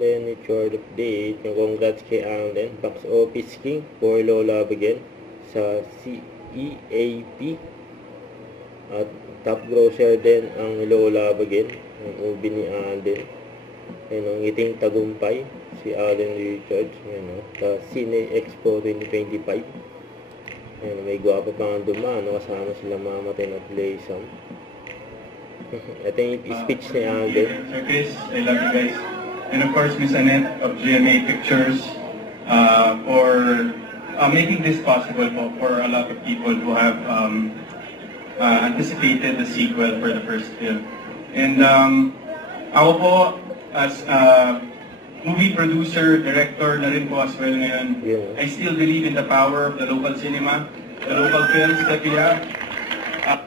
Alden, Richard update. Yung congrats kay Alden. Box Office King for Lola Again sa CEAP. At top grosser din ang Lola Again. Ang movie ni Alden. Ayun, ang Ngiting Tagumpay. Si Alden Richards. Ayun, sa Cine Expo 2025. Ayun, may gwapo pa nga dumaan. Kasama sila Mama Tin at Layson. Ito yung speech ni Alden. Sir Chris, I love you guys. And of course, Miss Annette of GMA Pictures for making this possible for a lot of people who have anticipated the sequel for the first film. And ako po, as movie producer, director na rin po as well ngayon, I still believe in the power of the local cinema, the local films that we have.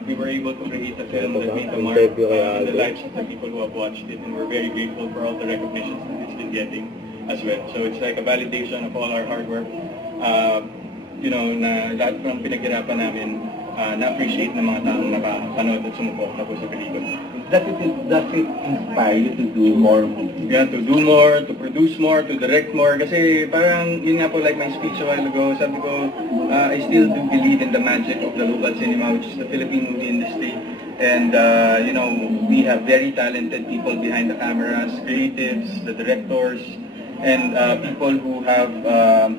We were able to create a film that made a mark in the lives of the people who have watched it, and we're very grateful for all the recognitions that it's been getting as well. So it's like a validation of all our hard work. You know, na lahat ng pinaghirapan namin, na-appreciate ng mga taong nakapanood at sumuport na po sa pelikula. Does it inspire you to do more movies? Yeah, to do more, to produce more, to direct more. Kasi parang, yun nga po, like my speech a while ago, sabi ko, I still do believe in the magic of the local cinema, which is the Philippine movie industry. And, you know, we have very talented people behind the cameras, creatives, the directors, and people who have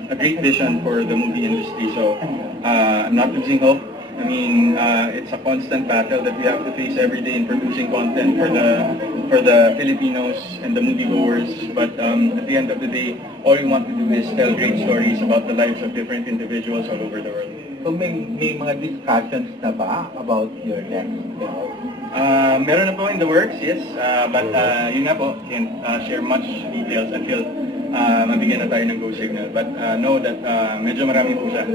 a great vision for the movie industry. So, I'm not losing hope. I mean, it's a constant battle that we have to face every day in producing content for the Filipinos and the moviegoers. But at the end of the day, all we want to do is tell great stories about the lives of different individuals all over the world. So may mga discussions na ba about your next film? Meron na po in the works, yes. But yun nga po, can't share much details until mabigyan na tayo ng go signal. But know that medyo marami po siya.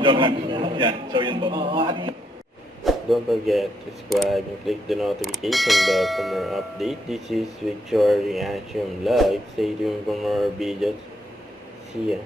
Joke lang. Yeah, so yun po. Don't forget to subscribe and click the notification bell for more update. This is with your reaction live. Stay tuned for more videos. See ya.